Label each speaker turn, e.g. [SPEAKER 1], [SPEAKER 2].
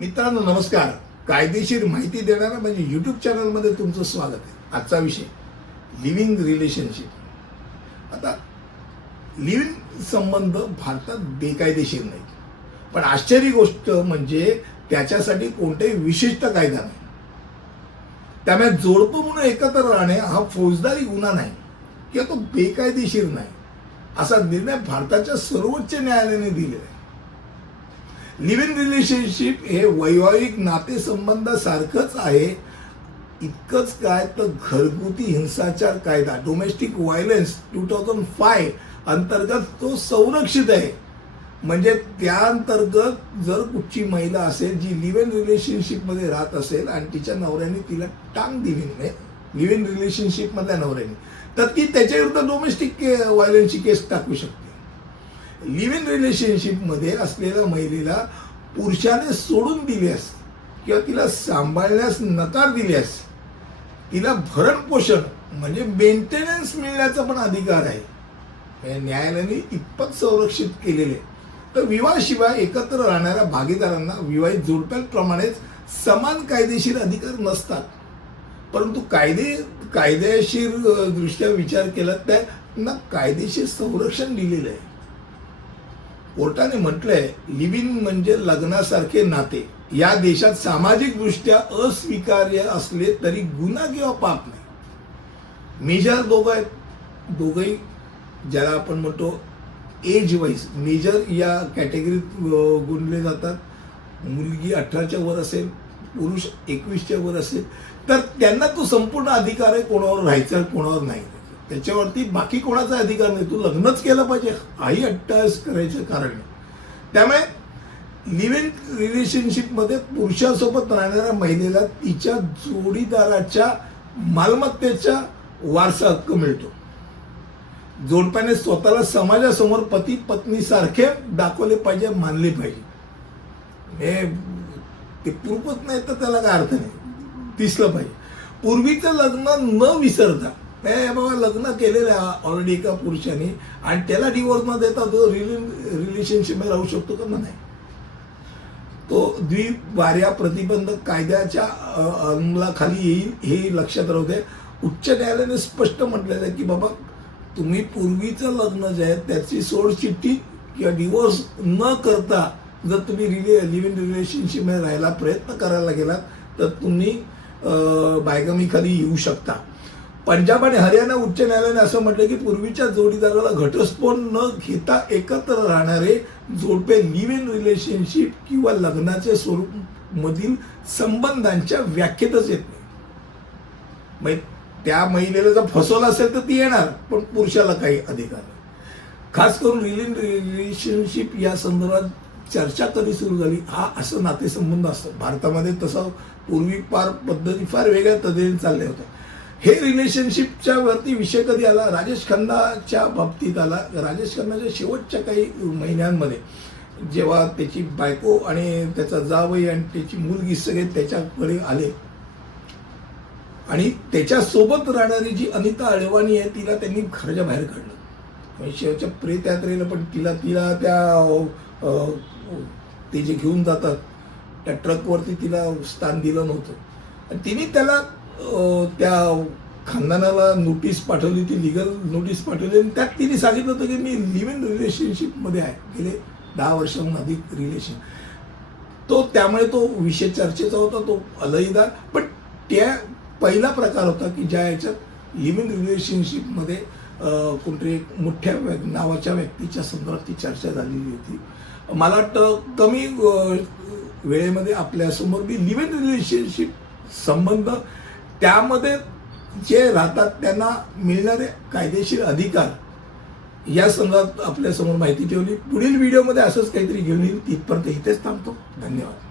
[SPEAKER 1] मित्रांनो नमस्कार. कायदेशीर माहिती देणाऱ्या म्हणजे यूट्यूब चॅनलमध्ये तुमचं स्वागत आहे. आजचा विषय लिव्हिंग रिलेशनशिप आता लिव्हिंग संबंध भारतात बेकायदेशीर नाही. पण आश्चर्य गोष्ट म्हणजे त्याच्यासाठी कोणताही विशिष्ट कायदा नाही. त्यामुळे जोडपं म्हणून एकत्र राहणे हा फौजदारी गुन्हा नाही किंवा तो बेकायदेशीर नाही असा निर्णय भारताच्या सर्वोच्च न्यायालयाने दिलेला आहे. लिव्ह इन रिलेशनशिप हे वैवाहिक नातेसंबंधासारखंच आहे. इतकंच काय तर घरगुती हिंसाचार कायदा domestic violence two thousand five अंतर्गत तो संरक्षित आहे. म्हणजे त्या अंतर्गत जर कुठची महिला असेल जी लिव्ह इन रिलेशनशिपमध्ये राहत असेल आणि तिच्या नवऱ्याने तिला टांग दिली नाही लिव्ह इन रिलेशनशिपमधल्या नवऱ्याने तर ती त्याच्या विरुद्ध डोमेस्टिक व्हायलन्सची eh, केस टाकू शकते. लिव्ह इन रिलेशनशिपमध्ये असलेल्या महिलेला पुरुषाने सोडून दिल्यास किंवा तिला सांभाळण्यास नकार दिल्यास तिला भरण पोषण म्हणजे मेंटेनन्स मिळण्याचा पण अधिकार आहे. म्हणजे न्यायालयाने इतपत संरक्षित केलेले. आहे. तर विवाहाशिवाय एकत्र राहणाऱ्या भागीदारांना विवाहित जोडप्यांप्रमाणेच समान कायदेशीर अधिकार नसतात. परंतु कायदे कायदेशीर दृष्ट्या विचार केला त्यांना कायदेशीर संरक्षण दिलेलं आहे. कोर्टाने म्हटलंय लिव्हिंग म्हणजे लग्नासारखे नाते. या देशात सामाजिक दृष्ट्या अस्वीकार्य असले तरी गुन्हा किंवा पाप नाही. मेजर दोघं आहेत. दोघंही ज्याला आपण म्हणतो एज वाईज मेजर या कॅटेगरीत गुणले जातात. मुलगी अठराच्या वर असेल पुरुष एकवीसच्या वर असेल तर त्यांना तो संपूर्ण अधिकार आहे कोणावर राहायचा कोणावर नाही. त्याच्यावरती बाकी कोणाचा अधिकार नाही. तू लग्नच केलं पाहिजे. हाही अट्टास करायचं कारण त्यामुळे लिव्ह इन रिलेशनशिपमध्ये पुरुषासोबत राहणाऱ्या महिलेला तिच्या जोडीदाराच्या मालमत्तेचा वारसा हक्क मिळतो. जोडप्याने स्वतःला समाजासमोर पती पत्नी सारखे दाखवले पाहिजे मानले पाहिजे. हे ते पुरपत नाही तर त्याला काय अर्थ नाही. दिसलं पाहिजे. पूर्वीचं लग्न न विसरता हे बाबा लग्न केलेलं आहे ऑलरेडी एका पुरुषाने आणि त्याला डिवोर्स न देता तो रिली रिलेशनशिप राहू शकतो का नाही? तो द्विवार्या प्रतिबंधक कायद्याच्या अंगलाखाली अंमलाखाली येईल हे लक्षात राहू दे. उच्च न्यायालयाने स्पष्ट म्हटलेलं आहे की बाबा तुम्ही पूर्वीचं लग्न जे आहे त्याची सोडचिठ्ठी किंवा डिवोर्स न करता जर तुम्ही रिले लिव्ह इन रिलेशनशिपमध्ये राहायला प्रयत्न करायला गेलात तर तुम्ही बायगमीखाली येऊ शकता. पंजाब आणि हरियाणा उच्च न्यायालयाने असं म्हटलं की पूर्वीच्या जोडीदाराला घटस्फोट न घेता एकत्र राहणारे जोडपे लिव्ह इन रिलेशनशिप किंवा लग्नाचे स्वरूप मधील संबंधांच्या व्याख्येतच येत नाही. त्या महिलेला जर फसवलं असेल तर ती येणार पण पुरुषाला काही अधिकार नाही. खास करून लिव्ह इन रिलेशनशिप या संदर्भात चर्चा कधी सुरू झाली हा असं नातेसंबंध असतो. भारतामध्ये तसं पूर्वी फार पद्धती फार वेगळ्या पद्धतीने चालल्या होत्या. हे रिलेशनशिपच्या वरती विषय कधी आला? राजेश खन्नाच्या बाबतीत आला. राजेश खन्नाच्या शेवटच्या काही महिन्यांमध्ये जेव्हा त्याची बायको आणि त्याचा जावई आणि त्याची मुलगी सगळे त्याच्याकडे आले. आणि त्याच्यासोबत राहणारी जी अनिता अळवाणी आहे तिला त्यांनी घराच्या बाहेर काढलं. म्हणजे शेवटच्या प्रेत यात्रेला पण तिला तिला त्या ते जे घेऊन जातात त्या ट्रकवरती तिला स्थान दिलं नव्हतं. आणि तिने त्याला त्या खानदानाला नोटीस पाठवली ती लिगल नोटीस पाठवली आणि त्यात तिने सांगितलं होतं की मी लिव्ह इन रिलेशनशिपमध्ये आहे. गेले दहा वर्षाहून अधिक रिलेशन तो त्यामुळे तो विषय चर्चेचा होता तो अलईदार पण त्या पहिला प्रकार होता की ज्या याच्यात लिव्ह इन रिलेशनशिपमध्ये कोणतरी एक मोठ्या व्य- नावाच्या व्यक्तीच्या संदर्भात ती चर्चा झालेली होती. मला वाटतं कमी वेळेमध्ये आपल्यासमोर मी लिव्ह इन रिलेशनशिप संबंध त्यामध्ये जे राहतात त्यांना मिळणारे कायदेशीर अधिकार या संदर्भात आपल्यासमोर माहिती ठेवली. पुढील व्हिडिओमध्ये असंच काहीतरी घेऊन येईल. तिथपर्यंत इथेच थांबतो. धन्यवाद.